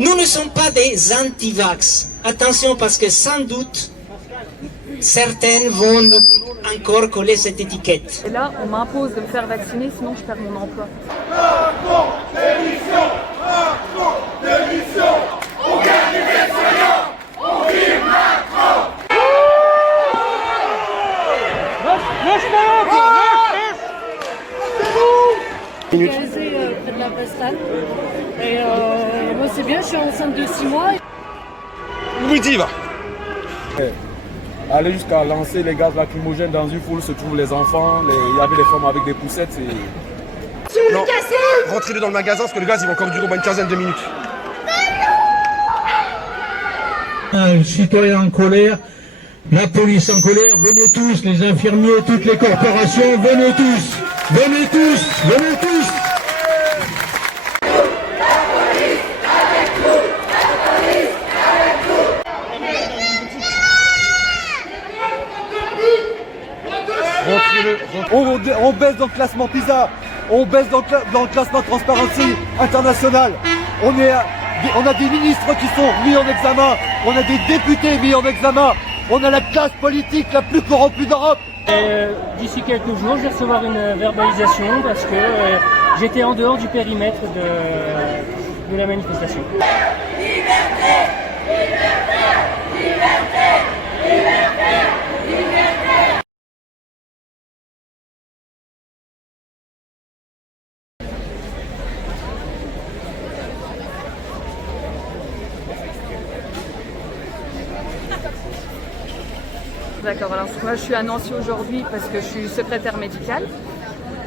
Nous ne sommes pas des anti-vax. Attention, parce que sans doute, certaines vont encore coller cette étiquette. Et là, on m'impose de me faire vacciner, sinon je perds mon emploi. Macron, démission! Macron, démission! On gagne les soignants! On vive Macron! Je suis gazée près de la Bastane. Et moi c'est bien, je suis enceinte de 6 mois. Louis-Diva. Aller jusqu'à lancer les gaz lacrymogènes dans une foule se trouvent les enfants, il y avait des femmes avec des poussettes. Non, rentrez-le dans le magasin parce que le gaz il va encore durer au moins une quinzaine de minutes. Un citoyen en colère, la police en colère, venez tous, les infirmiers, toutes les corporations, venez tous, venez tous, venez tous. On baisse dans le classement PISA, on baisse dans le classement Transparency International. On a des ministres qui sont mis en examen, on a des députés mis en examen, on a la classe politique la plus corrompue d'Europe. D'ici quelques jours, je vais recevoir une verbalisation parce que j'étais en dehors du périmètre de la manifestation. Liberté! Liberté! Liberté! Liberté! Liberté! D'accord, alors moi je suis à Nancy aujourd'hui parce que je suis secrétaire médicale.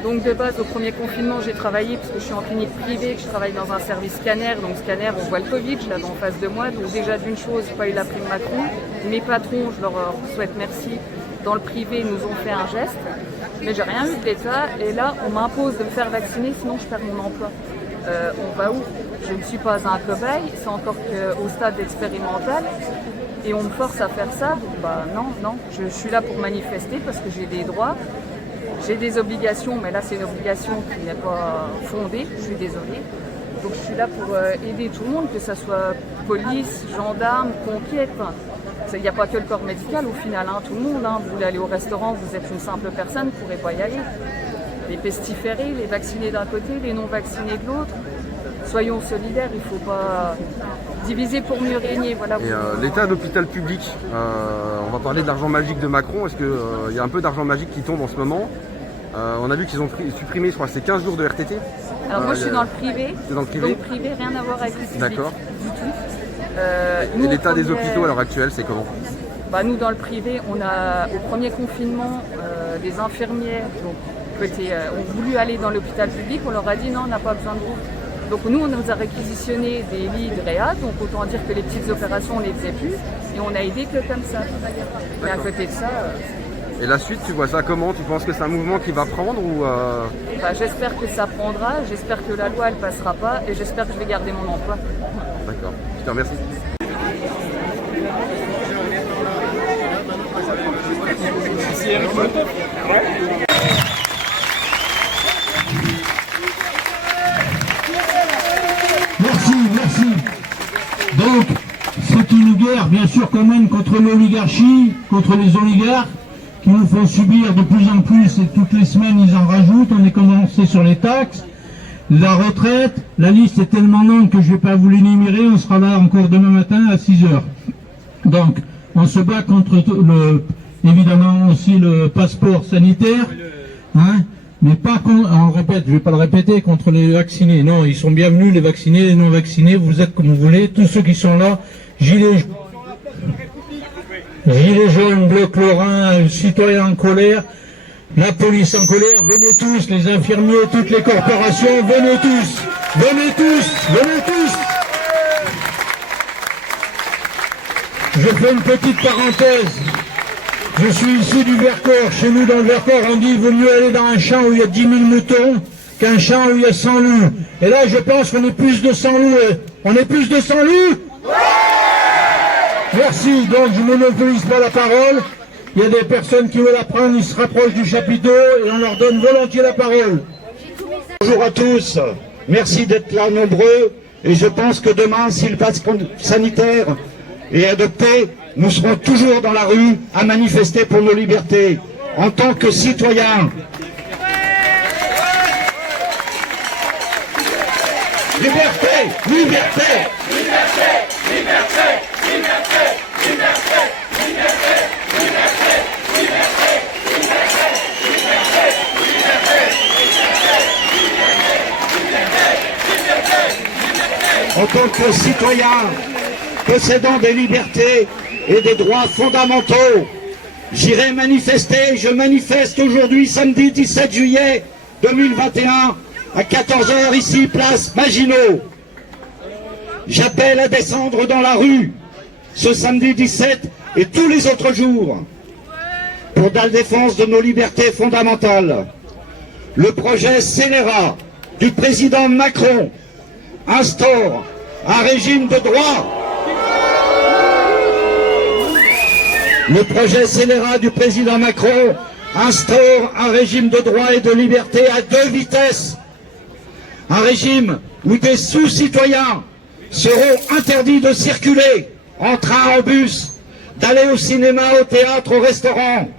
Donc de base au premier confinement j'ai travaillé parce que je suis en clinique privée, que je travaille dans un service scanner. Donc scanner on voit le Covid, je l'avais en face de moi. Donc déjà d'une chose, j'ai pas eu la prime Macron. Mes patrons, je leur souhaite merci, dans le privé nous ont fait un geste. Mais j'ai rien eu de l'État et là on m'impose de me faire vacciner sinon je perds mon emploi. On va où? Je ne suis pas un cobaye, c'est encore au stade expérimental. Et on me force à faire ça, donc bah non, je suis là pour manifester parce que j'ai des droits, j'ai des obligations, mais là c'est une obligation qui n'est pas fondée, je suis désolée. Donc je suis là pour aider tout le monde, que ce soit police, gendarme, pompiers, il n'y a pas que le corps médical au final, hein, tout le monde, hein. Vous voulez aller au restaurant, vous êtes une simple personne, vous ne pourrez pas y aller. Les pestiférés, les vaccinés d'un côté, les non vaccinés de l'autre. Soyons solidaires, il ne faut pas diviser pour mieux régner. Voilà. Et l'état d'hôpital public, on va parler de l'argent magique de Macron. Est-ce qu'il y a un peu d'argent magique qui tombe en ce moment? On a vu qu'ils ont supprimé, je crois, c'est 15 jours de RTT. Alors moi je suis dans le privé. C'est dans le privé. Donc privé, rien à voir avec le public. D'accord. Du tout. Et l'état des hôpitaux à l'heure actuelle, c'est comment? Nous dans le privé, on a au premier confinement des infirmières ont voulu aller dans l'hôpital public, on leur a dit non, on n'a pas besoin de vous. Donc nous, on nous a réquisitionné des lits de réa, donc autant dire que les petites opérations, on ne les faisait plus, et on a aidé que comme ça. Mais à côté de ça... Et la suite, tu vois ça comment? Tu penses que c'est un mouvement qui va prendre ou J'espère que ça prendra, j'espère que la loi, elle passera pas, et j'espère que je vais garder mon emploi. D'accord, je te remercie. Merci. Donc, c'est une guerre, bien sûr, qu'on mène contre l'oligarchie, contre les oligarques, qui nous font subir de plus en plus, et toutes les semaines, ils en rajoutent. On est commencé sur les taxes, la retraite. La liste est tellement longue que je ne vais pas vous l'énumérer. On sera là encore demain matin à 6 h. Donc, on se bat contre évidemment aussi le passeport sanitaire, hein. Mais pas, on répète, je ne vais pas le répéter, contre les vaccinés. Non, ils sont bienvenus, les vaccinés, les non vaccinés, vous êtes comme vous voulez, tous ceux qui sont là, gilets jaunes, bloc Lorrain, citoyens en colère, la police en colère, venez tous, les infirmiers, toutes les corporations, venez tous, venez tous, venez tous. Je fais une petite parenthèse. Je suis issu du Vercors. Chez nous, dans le Vercors, on dit qu'il vaut mieux aller dans un champ où il y a 10 000 moutons qu'un champ où il y a 100 loups. Et là, je pense qu'on est plus de 100 loups. On est plus de 100 loups? Merci. Donc, je ne monopolise pas la parole. Il y a des personnes qui veulent la prendre. Ils se rapprochent du chapiteau et on leur donne volontiers la parole. Bonjour à tous. Merci d'être là nombreux. Et je pense que demain, si le pass sanitaire est adopté, nous serons toujours dans la rue à manifester pour nos libertés. En tant que citoyens, liberté, liberté, liberté, liberté, liberté, liberté, liberté, liberté, liberté, liberté, liberté, liberté, liberté, liberté. En tant que citoyen possédant des libertés et des droits fondamentaux, j'irai manifester, je manifeste aujourd'hui samedi 17 juillet 2021 à 14h ici, place Maginot. J'appelle à descendre dans la rue ce samedi 17 et tous les autres jours pour la défense de nos libertés fondamentales. Le projet scélérat du président Macron instaure un régime de droit. Le projet scélérat du président Macron instaure un régime de droit et de liberté à 2 vitesses. Un régime où des sous-citoyens seront interdits de circuler en train, en bus, d'aller au cinéma, au théâtre, au restaurant,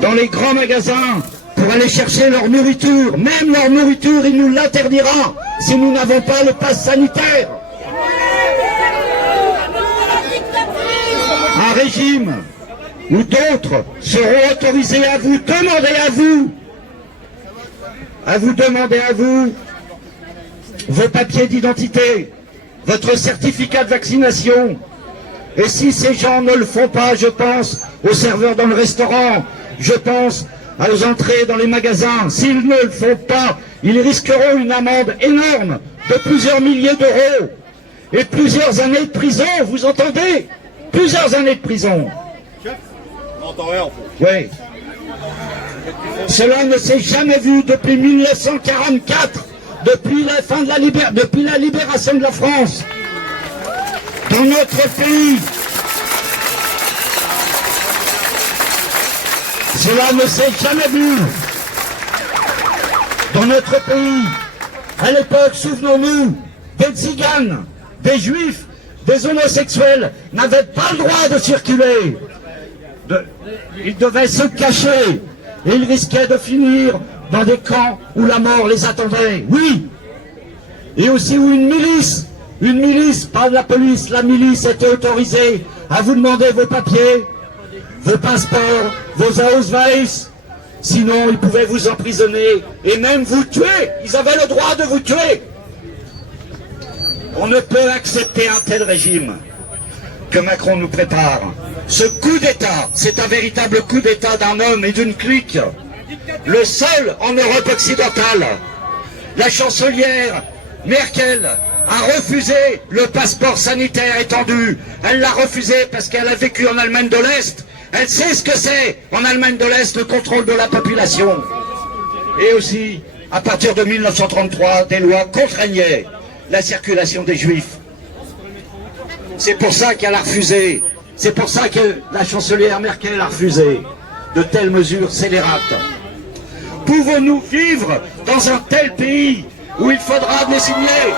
dans les grands magasins pour aller chercher leur nourriture. Même leur nourriture, il nous l'interdira si nous n'avons pas le pass sanitaire. Un régime où d'autres seront autorisés à vous demander à vous vos papiers d'identité, votre certificat de vaccination. Et si ces gens ne le font pas, je pense aux serveurs dans le restaurant, je pense aux entrées dans les magasins. S'ils ne le font pas, ils risqueront une amende énorme de plusieurs milliers d'euros et plusieurs années de prison, vous entendez? Plusieurs années de prison. Oui. Cela ne s'est jamais vu depuis 1944, depuis la fin de depuis la libération de la France. Dans notre pays, cela ne s'est jamais vu. Dans notre pays, à l'époque, souvenons-nous, des tziganes, des juifs, des homosexuels n'avaient pas le droit de circuler. Ils devaient se cacher et ils risquaient de finir dans des camps où la mort les attendait. Oui. Et aussi où une milice, pas la police, la milice était autorisée à vous demander vos papiers, vos passeports, vos Ausweis. Sinon, ils pouvaient vous emprisonner et même vous tuer. Ils avaient le droit de vous tuer. On ne peut accepter un tel régime que Macron nous prépare. Ce coup d'État, c'est un véritable coup d'État d'un homme et d'une clique. Le seul en Europe occidentale. La chancelière Merkel a refusé le passeport sanitaire étendu. Elle l'a refusé parce qu'elle a vécu en Allemagne de l'Est. Elle sait ce que c'est en Allemagne de l'Est, le contrôle de la population. Et aussi, à partir de 1933, des lois contraignaient la circulation des Juifs. C'est pour ça qu'elle a refusé. C'est pour ça que la chancelière Merkel a refusé de telles mesures scélérates. Pouvons-nous vivre dans un tel pays où il faudra désigner?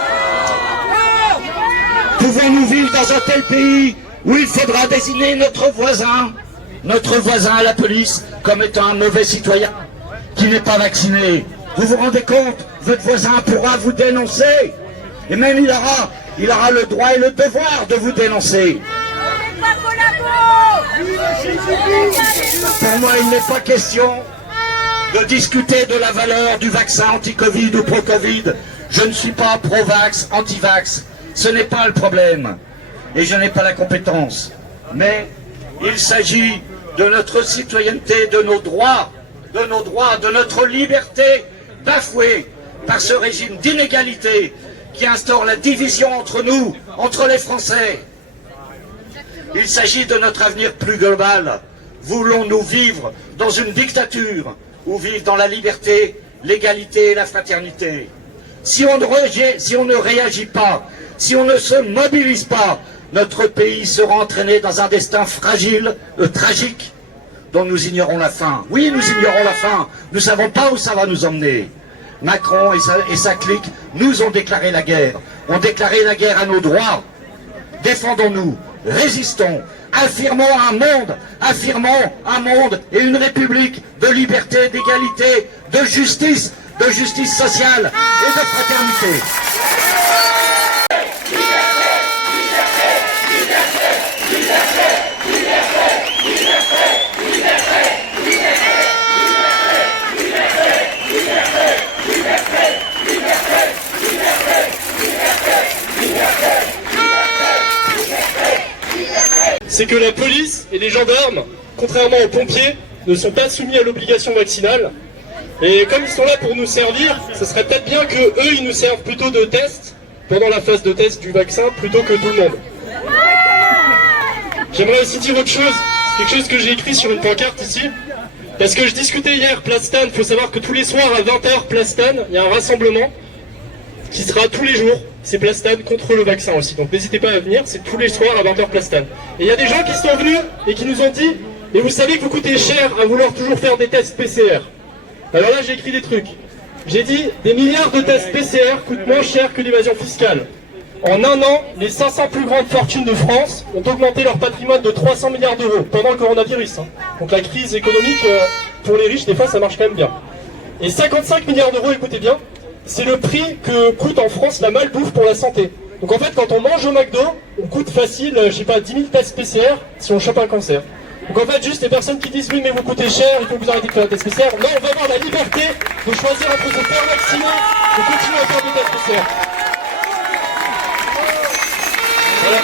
Pouvons-nous vivre dans un tel pays où il faudra désigner notre voisin à la police comme étant un mauvais citoyen qui n'est pas vacciné? Vous vous rendez compte? Votre voisin pourra vous dénoncer. Et même il aura le droit et le devoir de vous dénoncer. Pour moi, il n'est pas question de discuter de la valeur du vaccin anti-Covid ou pro-Covid. Je ne suis pas pro-vax, anti-vax. Ce n'est pas le problème. Et je n'ai pas la compétence. Mais il s'agit de notre citoyenneté, de nos droits, de notre liberté bafouée par ce régime d'inégalité qui instaure la division entre nous, entre les Français. Il s'agit de notre avenir plus global. Voulons-nous vivre dans une dictature ou vivre dans la liberté, l'égalité et la fraternité? Si on ne réagit pas, si on ne se mobilise pas, notre pays sera entraîné dans un destin fragile, tragique, dont nous ignorons la fin. Oui, nous ignorons la fin. Nous ne savons pas où ça va nous emmener. Macron et sa clique nous ont déclaré la guerre. Ont déclaré la guerre à nos droits. Défendons-nous, résistons, affirmons un monde et une république de liberté, d'égalité, de justice sociale et de fraternité. C'est que la police et les gendarmes, contrairement aux pompiers, ne sont pas soumis à l'obligation vaccinale. Et comme ils sont là pour nous servir, ce serait peut-être bien qu'eux, ils nous servent plutôt de test, pendant la phase de test du vaccin, plutôt que tout le monde. J'aimerais aussi dire autre chose, c'est quelque chose que j'ai écrit sur une pancarte ici, parce que je discutais hier, Place Stan, il faut savoir que tous les soirs à 20h, Place Stan, il y a un rassemblement qui sera tous les jours. C'est Place Stan contre le vaccin aussi. Donc n'hésitez pas à venir, c'est tous les soirs à 20h Place Stan. Et il y a des gens qui sont venus et qui nous ont dit « Mais vous savez que vous coûtez cher à vouloir toujours faire des tests PCR ». Alors là j'ai écrit des trucs. J'ai dit « Des milliards de tests PCR coûtent moins cher que l'évasion fiscale ». En un an, les 500 plus grandes fortunes de France ont augmenté leur patrimoine de 300 milliards d'euros pendant le coronavirus. Donc la crise économique, pour les riches, des fois ça marche quand même bien. Et 55 milliards d'euros, écoutez bien, c'est le prix que coûte en France la malbouffe pour la santé. Donc en fait, quand on mange au McDo, on coûte facile, je sais pas, 10 000 tests PCR si on chope un cancer. Donc en fait, juste les personnes qui disent oui, mais vous coûtez cher, il faut que vous arrêtez de faire des tests PCR. Non, on va avoir la liberté de choisir entre se faire vacciner et continuer à faire des tests PCR. Voilà,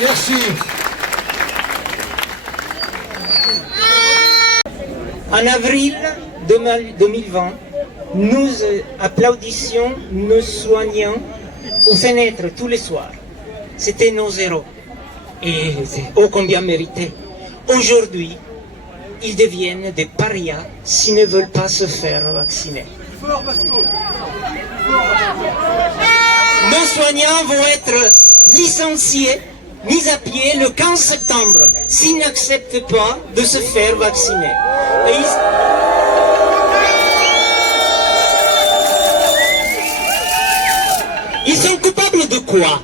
merci. En avril 2020, nous applaudissions nos soignants aux fenêtres tous les soirs. C'était nos héros. Et c'est ô combien mérité. Aujourd'hui, ils deviennent des parias s'ils ne veulent pas se faire vacciner. Nos soignants vont être licenciés, mis à pied le 15 septembre s'ils n'acceptent pas de se faire vacciner. Et ils sont coupables de quoi?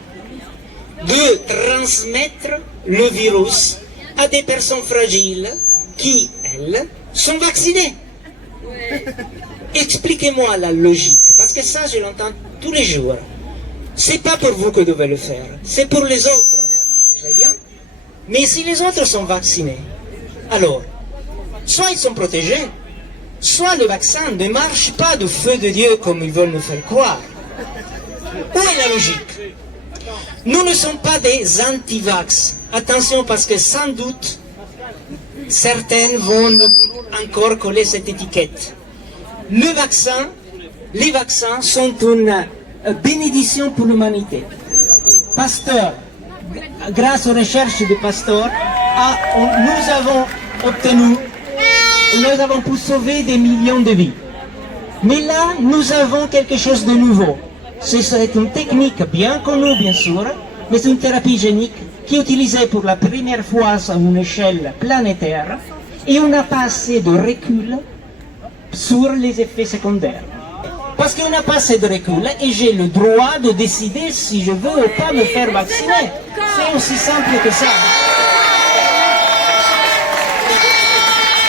De transmettre le virus à des personnes fragiles qui, elles, sont vaccinées. Expliquez-moi la logique, parce que ça, je l'entends tous les jours. C'est pas pour vous que vous devez le faire, c'est pour les autres. Très bien. Mais si les autres sont vaccinés, alors, soit ils sont protégés, soit le vaccin ne marche pas du feu de Dieu comme ils veulent nous faire croire. Où est la logique? Nous ne sommes pas des anti-vax. Attention, parce que sans doute, certaines vont encore coller cette étiquette. Les vaccins sont une bénédiction pour l'humanité. Pasteur, grâce aux recherches de Pasteur, nous avons pu sauver des millions de vies. Mais là, nous avons quelque chose de nouveau. C'est une technique bien connue, bien sûr, mais c'est une thérapie génique qui est utilisée pour la première fois à une échelle planétaire et on n'a pas assez de recul sur les effets secondaires. Parce qu'on n'a pas assez de recul et j'ai le droit de décider si je veux ou pas me faire vacciner. C'est aussi simple que ça.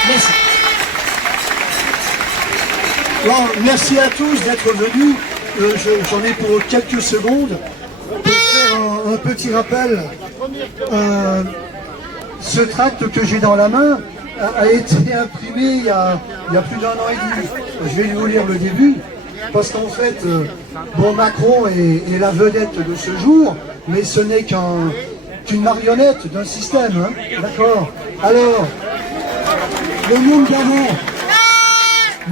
Merci. Bon, merci à tous d'être venus. J'en ai pour quelques secondes pour faire un petit rappel. Ce tract que j'ai dans la main a été imprimé il y a plus d'1 an et demi. Je vais vous lire le début, parce qu'en fait, bon, Macron est la vedette de ce jour, mais ce n'est qu'une marionnette d'un système, hein, d'accord? Alors, le monde d'avant,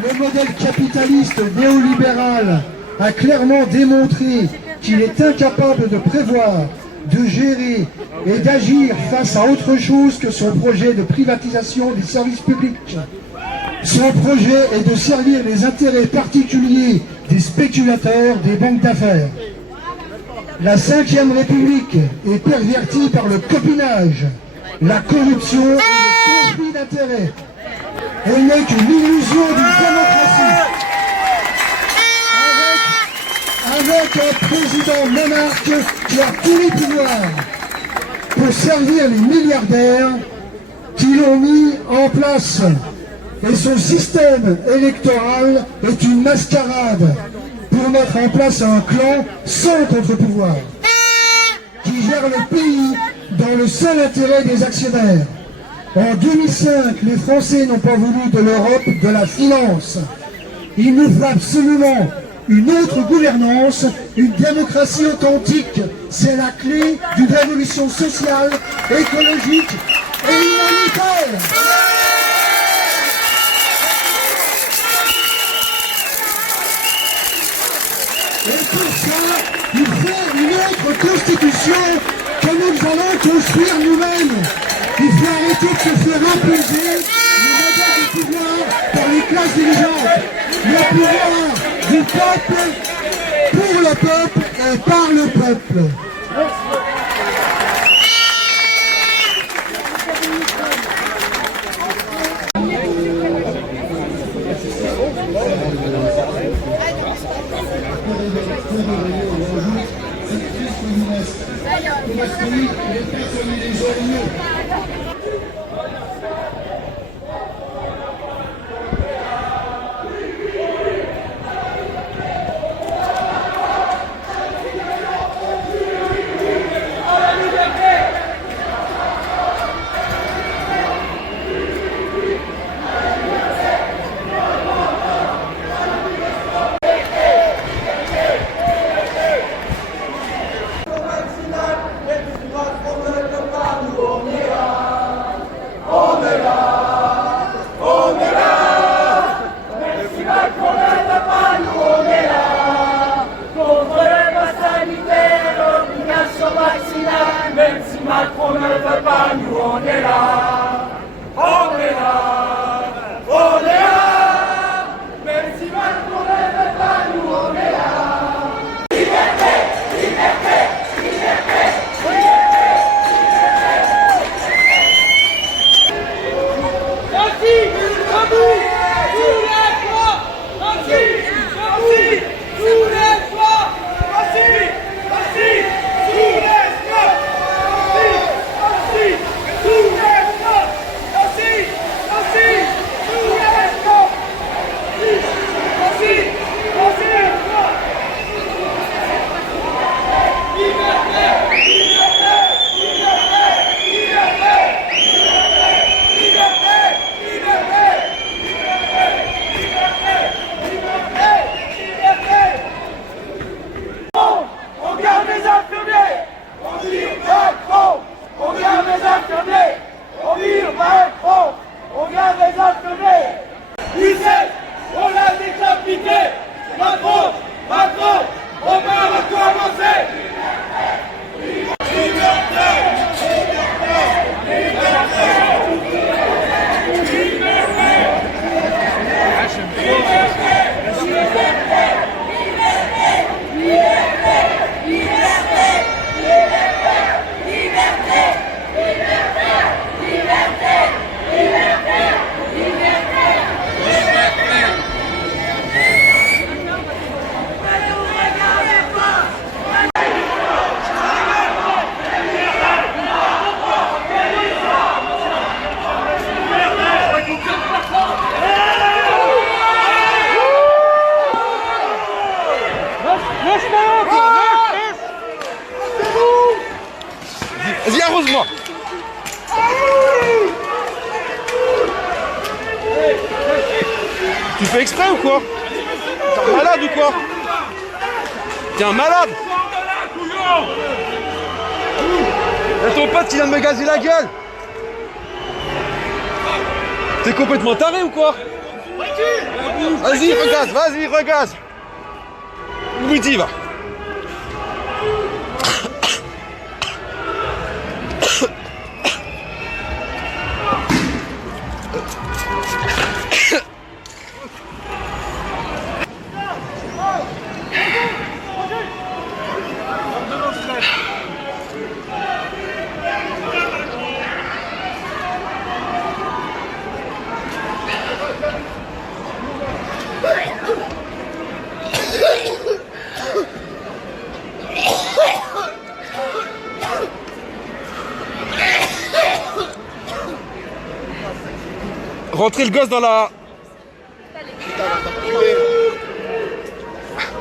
le modèle capitaliste néolibéral a clairement démontré qu'il est incapable de prévoir, de gérer et d'agir face à autre chose que son projet de privatisation des services publics. Son projet est de servir les intérêts particuliers des spéculateurs des banques d'affaires. La Ve République est pervertie par le copinage, la corruption et le conflit d'intérêts. elle n'est que l'illusion d'une démocratie. Avec un président monarque qui a tous les pouvoirs pour servir les milliardaires qui l'ont mis en place. Et son système électoral est une mascarade pour mettre en place un clan sans contre-pouvoir qui gère le pays dans le seul intérêt des actionnaires. En 2005, les Français n'ont pas voulu de l'Europe de la finance. Il nous faut absolument une autre gouvernance, une démocratie authentique. C'est la clé d'une révolution sociale, écologique et humanitaire. Et pour ça, il faut une autre constitution que nous allons construire nous-mêmes. Il faut arrêter de se faire imposer le modèle de pouvoir par les classes dirigeantes. Le pouvoir du peuple, pour le peuple et par le peuple. Même si Macron ne veut pas, nous on est là. On est là. On est là. Même si Macron ne veut pas, nous on est là. Liberté, liberté, liberté, liberté, liberté. Ainsi, debout, sous les toits. Ainsi, debout, sous les toits. Ainsi, ainsi, sous les toits. Vas-y, arrose-moi. Tu fais exprès ou quoi? T'es un malade ou quoi? T'es un malade? Y'a ton pote qui vient de me gazer la gueule. T'es complètement taré ou quoi? Vas-y, regaze, vas-y, regaze. Où t'y vas? Rentrez le gosse dans la...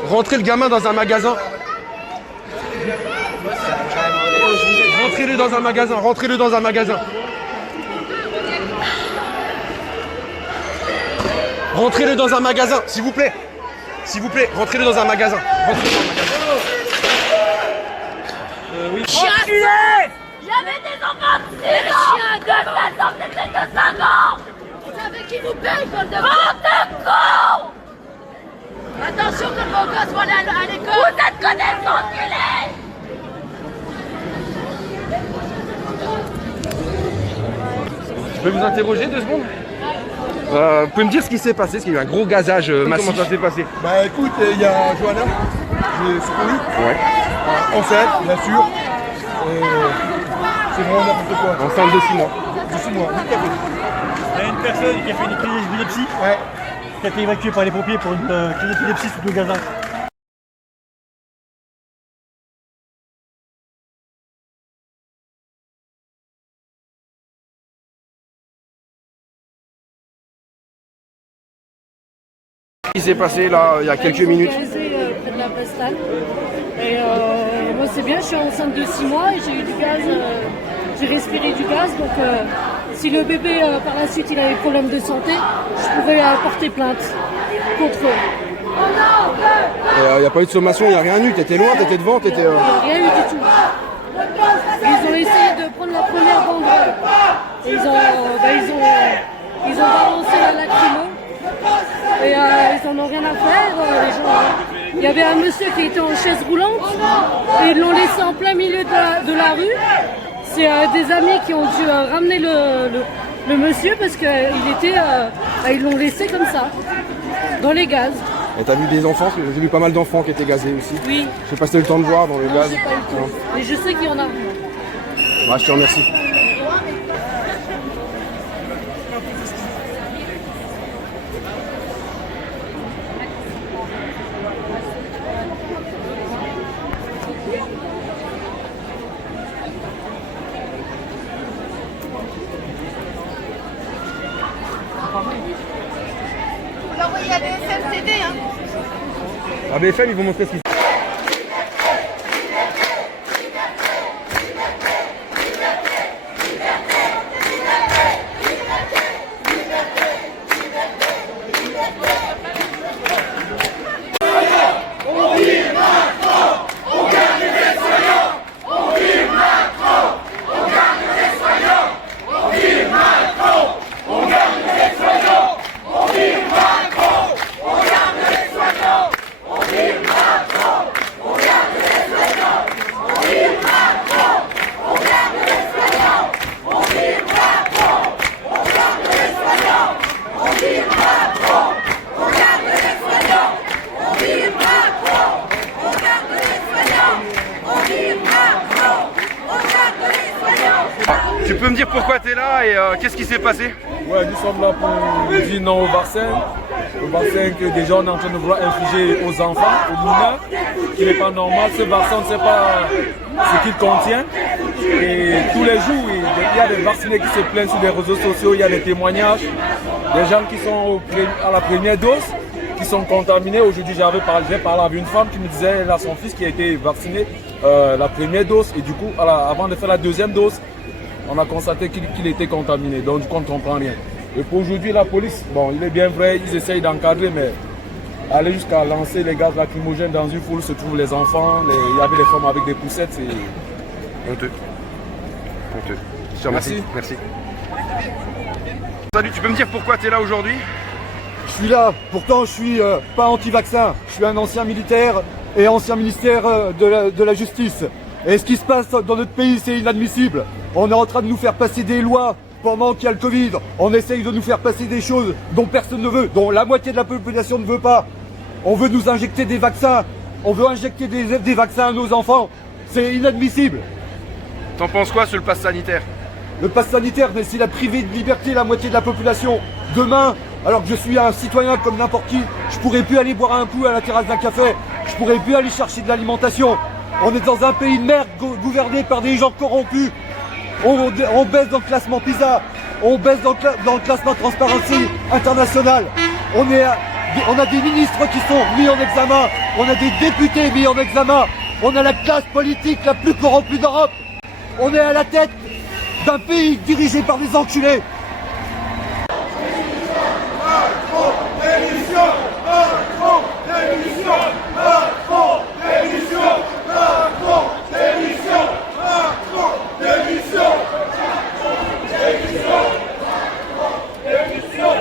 Rentrez le gamin dans un magasin. Rentrez-le dans un magasin, rentrez-le dans un magasin. Rentrez-le dans un magasin, s'il vous plaît. S'il vous plaît, rentrez-le dans un magasin. Rentrez-le dans un magasin. Oui. Enculé! J'avais des enfants de 6 ans, de 16 ans, c'était de 5 ans! Vous savez qui vous paye, bande de con! Attention que vos gosses vont aller à l'école! Vous êtes que des enculés! Je peux vous interroger 2 secondes? Vous pouvez me dire ce qui s'est passé? Parce qu'il y a eu un gros gazage massif. Comment ça s'est passé? Bah écoute, il y a Johanna, j'ai secouru. Ouais. Enceinte, bien sûr. C'est vraiment n'importe quoi. Enceinte de 6 mois. De 6 mois, oui, il y a une personne qui a fait une crise d'épilepsie, qui a été évacuée par les pompiers pour une crise d'épilepsie sous le gazage. Ce qui s'est passé là il y a quelques minutes. Je suis près de la Plastane. Et moi c'est bien, je suis enceinte de 6 mois et j'ai eu du gaz, j'ai respiré du gaz. Donc si le bébé par la suite il avait des problèmes de santé, je pourrais porter plainte contre eux. Il n'y a pas eu de sommation, il n'y a rien eu. T'étais loin, t'étais devant, t'étais... Il n'y a rien eu du tout. Ils ont essayé de prendre la première banderole. Ils ont balancé la lacrymo. Et ils en ont rien à faire, les gens. Il y avait un monsieur qui était en chaise roulante et ils l'ont laissé en plein milieu de la rue. C'est des amis qui ont dû ramener le monsieur parce qu'ils l'ont laissé comme ça, dans les gaz. Et t'as vu des enfants? Parce que j'ai vu pas mal d'enfants qui étaient gazés aussi. Oui. Je sais pas si t'as eu le temps de voir dans le gaz. J'ai pas eu le temps. Mais je sais qu'il y en a. Bah, je te remercie. Vous l'envoyez à BFM TV, hein? À BFM, ils vont montrer ce qu'ils... Tu peux me dire pourquoi tu es là et qu'est-ce qui s'est passé? Ouais, nous sommes là pour dire non au vaccin que des gens sont en train de vouloir infliger aux enfants, aux mineurs, qui n'est pas normal. Ce vaccin, on ne sait pas ce qu'il contient. Et tous les jours, il y a des vaccinés qui se plaignent sur les réseaux sociaux, il y a des témoignages, des gens qui sont à la première dose, qui sont contaminés. Aujourd'hui, j'ai parlé avec une femme qui me disait qu'elle a son fils qui a été vacciné la première dose et du coup, avant de faire la deuxième dose, on a constaté qu'il était contaminé, donc du coup on ne comprend rien. Et pour aujourd'hui, la police, bon, il est bien vrai, ils essayent d'encadrer, mais aller jusqu'à lancer les gaz lacrymogènes dans une foule, se trouvent les enfants, il y avait des femmes avec des poussettes, c'est honteux. Honteux. Je te remercie. Merci. Salut, tu peux me dire pourquoi tu es là aujourd'hui? Je suis là, pourtant je suis pas anti-vaccin, je suis un ancien militaire et ancien ministère de la Justice. Et ce qui se passe dans notre pays, c'est inadmissible. On est en train de nous faire passer des lois pendant qu'il y a le Covid. On essaye de nous faire passer des choses dont personne ne veut, dont la moitié de la population ne veut pas. On veut nous injecter des vaccins. On veut injecter des vaccins à nos enfants. C'est inadmissible. T'en penses quoi sur le pass sanitaire? Le pass sanitaire, mais c'est la privé de liberté la moitié de la population. Demain, alors que je suis un citoyen comme n'importe qui, je pourrais plus aller boire un coup à la terrasse d'un café. Je pourrais plus aller chercher de l'alimentation. On est dans un pays de merde gouverné par des gens corrompus. On baisse dans le classement PISA. on baisse dans le classement Transparency International. On a des ministres qui sont mis en examen, on a des députés mis en examen, on a la classe politique la plus corrompue d'Europe. On est à la tête d'un pays dirigé par des enculés. Macron, démission! Macron, démission! Macron, démission! Macron, démission! Macron, démission! Démission! Démission!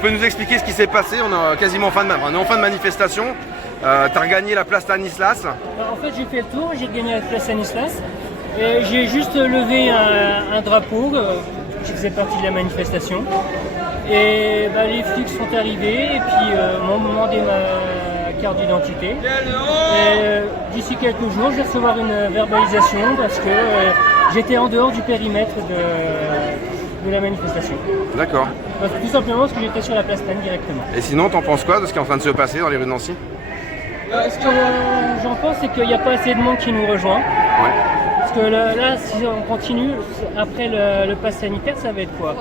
Tu peux nous expliquer ce qui s'est passé? On est quasiment en fin de manifestation. Tu as regagné la place Stanislas. En fait, j'ai fait le tour, j'ai gagné la place Stanislas. Et j'ai juste levé un drapeau qui faisait partie de la manifestation. Et les flics sont arrivés et puis m'ont demandé ma carte d'identité. D'ici quelques jours, je vais recevoir une verbalisation parce que j'étais en dehors du périmètre de la manifestation. D'accord. Tout simplement parce que j'étais sur la place Stanislas directement. Et sinon, t'en penses quoi de ce qui est en train de se passer dans les rues de Nancy? Ce que j'en pense, c'est qu'il n'y a pas assez de monde qui nous rejoint. Ouais. Parce que là, si on continue, après le pass sanitaire, ça va être quoi?